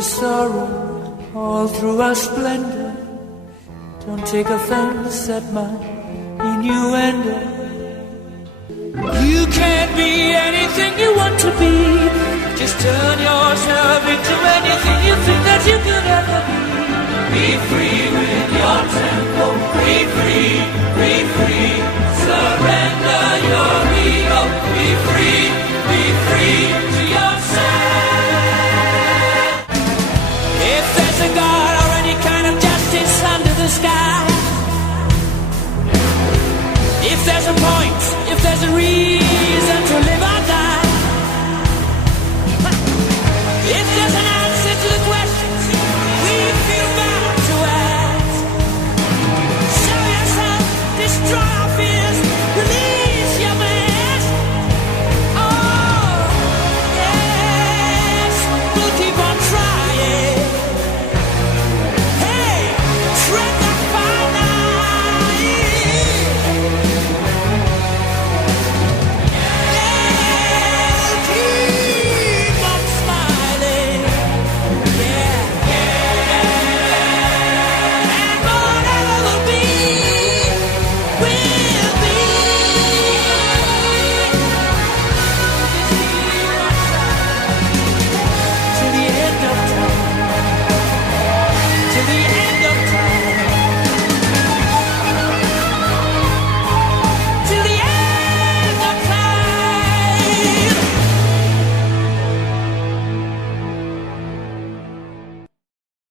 the sorrow all through our splendor. Don't take offense at my innuendo. You can't be anything you want to be. Just turn yourself into anything you think that you could ever be. Be free with your tempo. Be free, be free. Surrender your ego. Be free to yourself. If there's a God or any kind of justice under the sky, if there's a point, if there's a reason,